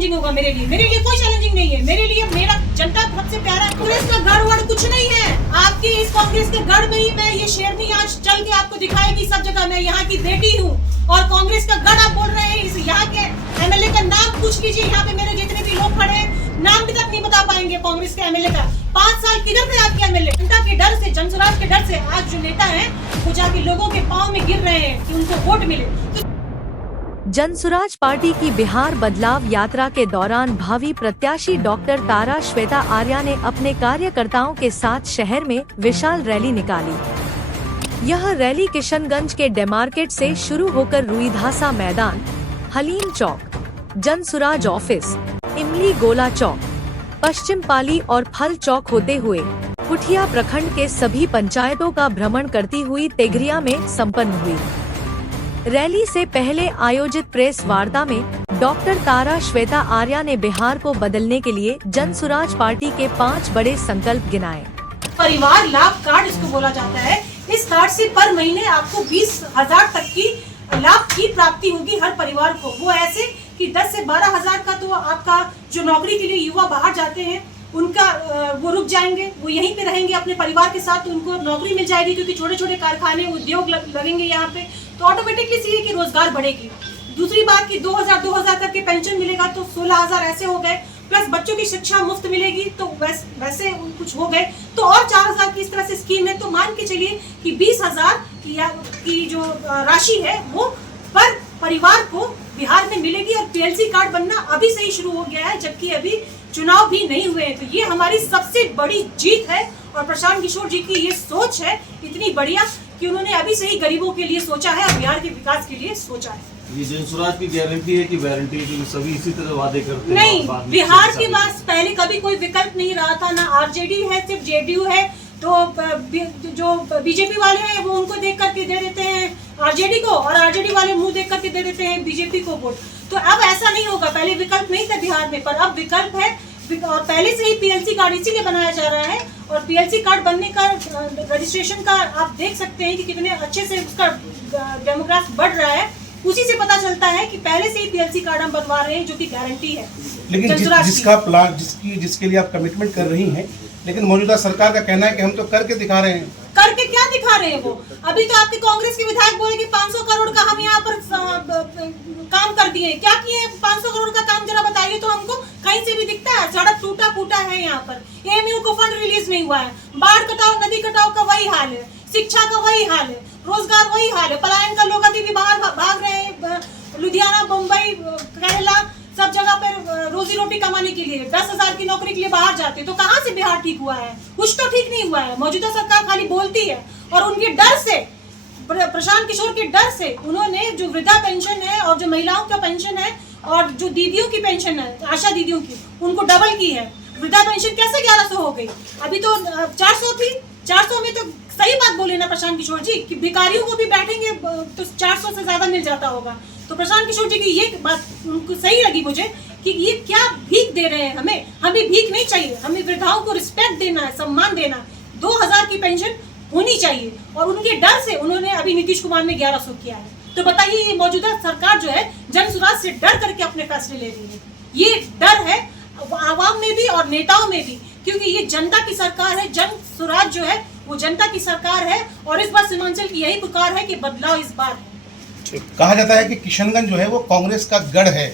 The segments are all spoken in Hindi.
चैलेंजिंग होगा मेरे लिए कोई चैलेंजिंग नहीं है। मेरे लिए मेरा जनता सबसे प्यारा है। कांग्रेस का गढ़ वड़ कुछ नहीं है। आपकी इस कांग्रेस के गढ़ में ही मैं ये शेरनी आज चल के आपको दिखाएगी सब जगह। मैं यहाँ की बेटी हूँ और कांग्रेस का गढ़ आप बोल रहे हैं। इस यहाँ के एमएलए का नाम पूछ लीजिए। यहाँ पे मेरे जितने भी लोग खड़े हैं नाम भी तक नहीं बता पाएंगे कांग्रेस के एमएलए का। 5 साल किधर थे आपके एमएलए? जनता के डर से, जनसुराज के डर से आज जो नेता है वो जाके लोगों के पाँव में गिर रहे हैं कि उनको वोट मिले। जनसुराज पार्टी की बिहार बदलाव यात्रा के दौरान भावी प्रत्याशी डॉक्टर तारा श्वेता आर्या ने अपने कार्यकर्ताओं के साथ शहर में विशाल रैली निकाली। यह रैली किशनगंज के डेमार्केट से शुरू होकर रुईधासा मैदान, हलीम चौक, जनसुराज ऑफिस, इमली गोला चौक, पश्चिम पाली और फल चौक होते हुए पुठिया प्रखंड के सभी पंचायतों का भ्रमण करती हुई तेघरिया में संपन्न हुई। रैली से पहले आयोजित प्रेस वार्ता में डॉक्टर तारा श्वेता आर्या ने बिहार को बदलने के लिए जनसुराज पार्टी के 5 बड़े संकल्प गिनाए। परिवार लाभ कार्ड इसको बोला जाता है। इस कार्ड से पर महीने आपको 20,000 तक की लाभ की प्राप्ति होगी हर परिवार को। वो ऐसे कि 10 से 12,000 का तो आपका जो नौकरी के लिए युवा बाहर जाते हैं उनका वो रुक जाएंगे, वो यहीं पे रहेंगे अपने परिवार के साथ, उनको नौकरी मिल जाएगी क्योंकि छोटे छोटे कारखाने उद्योग लगेंगे यहाँ पे, तो ऑटोमेटिकली इसलिए कि रोजगार बढ़ेगी। दूसरी बात कि 2,000 करके पेंशन मिलेगा तो 16,000 ऐसे हो गए, प्लस बच्चों की शिक्षा मुफ्त मिलेगी तो वैसे कुछ हो गए, तो और 4,000 की इस तरह से स्कीम है। तो मान के चलिए कि 20,000 की जो राशि है वो पर परिवार को बिहार में मिलेगी। और पीएलसी कार्ड बनना अभी से ही शुरू हो गया है, जबकि अभी चुनाव भी नहीं हुए हैं। तो ये हमारी सबसे बड़ी जीत है और प्रशांत किशोर जी की ये सोच है इतनी बढ़िया कि उन्होंने अभी से ही गरीबों के लिए सोचा है और बिहार के विकास के लिए सोचा है। ये जनसुराज की गारंटी है कि वारंटी की सभी इसी तरह वादे करते हैं? नहीं, बिहार के पास पहले कभी कोई विकल्प नहीं रहा था, ना आरजेडी है, सिर्फ जेडीयू है। तो जो बीजेपी वाले हैं वो उनको देख करके दे देते हैं आरजेडी को, और आरजेडी वाले मुंह देख करके दे देते हैं बीजेपी को वोट। तो अब ऐसा नहीं होगा। पहले विकल्प नहीं था बिहार में, पर अब विकल्प है। और पहले से ही पीएलसी कार्ड इसीलिए बनाया जा रहा है। और पीएलसी कार्ड बनने का रजिस्ट्रेशन का आप देख सकते हैं कि कितने अच्छे से उसका डेमोग्राफ बढ़ रहा है। उसी से पता चलता है कि पहले से ही पीएलसी कार्ड हम बनवा रहे हैं, जो कि गारंटी है। लेकिन जिसका प्लान जिसके लिए आप कमिटमेंट कर रही हैं, लेकिन मौजूदा सरकार का कहना है कि हम तो करके दिखा रहे हैं। करके क्या दिखा रहे हैं वो? अभी तो आपके कांग्रेस के विधायक बोले कि 500 करोड़ का हम यहाँ पर काम कर दिए। क्या किए? 500 करोड़ का काम जरा बताइए तो हमको। कहीं से भी दिखता है? सड़क टूटा फूटा है यहाँ पर, एएमयू को फंड रिलीज नहीं हुआ है, बाढ़ कटाव नदी कटाव का वही हाल है, शिक्षा का वही हाल है, रोजगार वही हाल है, पलायन का लोग अभी भी बाहर भाग रहे हैं। लुधियाना, मुंबई, केरला सब जगह पर रोजी रोटी कमाने के लिए 10,000 की नौकरी के लिए बाहर जाते। तो कहाँ से बिहार ठीक हुआ है? कुछ तो ठीक नहीं हुआ है। मौजूदा सरकार खाली बोलती है और उनके डर से, प्रशांत किशोर के डर से, उन्होंने जो वृद्धा पेंशन है और जो महिलाओं का पेंशन है और जो दीदियों की पेंशन है, आशा दीदियों की, उनको डबल की है। वृद्धा पेंशन कैसे 1100 हो गई? अभी तो 400 थी। 400 में तो सही बात बोले ना प्रशांत किशोर जी कि भिखारियों को भी बैठेंगे तो 400 से ज्यादा मिल जाता होगा। तो प्रशांत किशोर जी की ये बात उनको सही लगी मुझे कि ये क्या भीख दे रहे हैं हमें। हमें भीख नहीं चाहिए, हमें वृद्धाओं को रिस्पेक्ट देना है, सम्मान देना। 2,000 की पेंशन होनी चाहिए और उनके डर से उन्होंने अभी नीतीश कुमार ने 1100 किया है। तो बताइए ये मौजूदा सरकार जो है जनसुराज से डर करके अपने फैसले ले रही है। ये डर है आवाम में भी और नेताओं में भी, क्योंकि ये जनता की सरकार है। जनसुराज जो है वो जनता की सरकार है और इस बार सीमांचल की यही पुकार है कि बदलाव इस बार है। कहा जाता है कि किशनगंज जो है वो कांग्रेस का गढ़ है,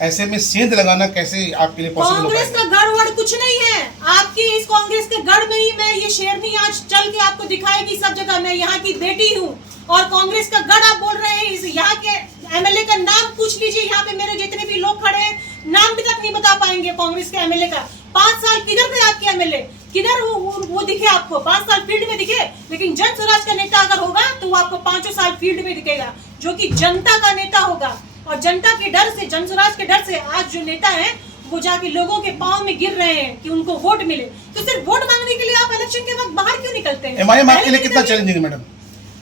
ऐसे में सेंध लगाना कैसे आपके लिए पॉसिबल होगा? कांग्रेस का गढ़ वड़ कुछ नहीं है। आपकी इस कांग्रेस के गढ़ में ही मैं ये शेरनी आज चल के आपको दिखाएगी सब जगह। मैं यहाँ की बेटी हूँ और कांग्रेस का गढ़ आप बोल रहे हैं। इस यहाँ के एमएलए का नाम पूछ लीजिए। यहाँ पे मेरे जितने भी लोग खड़े हैं नाम भी तक नहीं बता पाएंगे कांग्रेस के एमएलए का। 5 साल किधर थे आपके एमएलए? किधर वो दिखे आपको? 5 साल फील्ड में दिखे। लेकिन जनसुराज का नेता अगर होगा तो वो आपको 5 साल फील्ड में दिखेगा, जो कि जनता का नेता होगा। और जनता के डर से, जनसुराज के डर से आज जो नेता है वो जाके लोगों के पाँव में गिर रहे हैं कि उनको वोट मिले। तो सिर्फ वोट मांगने के लिए आप इलेक्शन के वक्त बाहर क्यों निकलते हैं? एमआईएम आपके लिए कितना चैलेंजिंग है मैडम?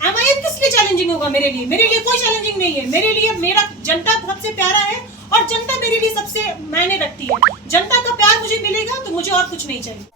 एमआईएम किस लिए चैलेंजिंग होगा मेरे लिए कोई चैलेंजिंग नहीं है। मेरे लिए मेरा जनता सबसे प्यारा है और जनता मेरे लिए सबसे मायने रखती है। जनता का प्यार मुझे मिलेगा तो मुझे और कुछ नहीं चाहिए।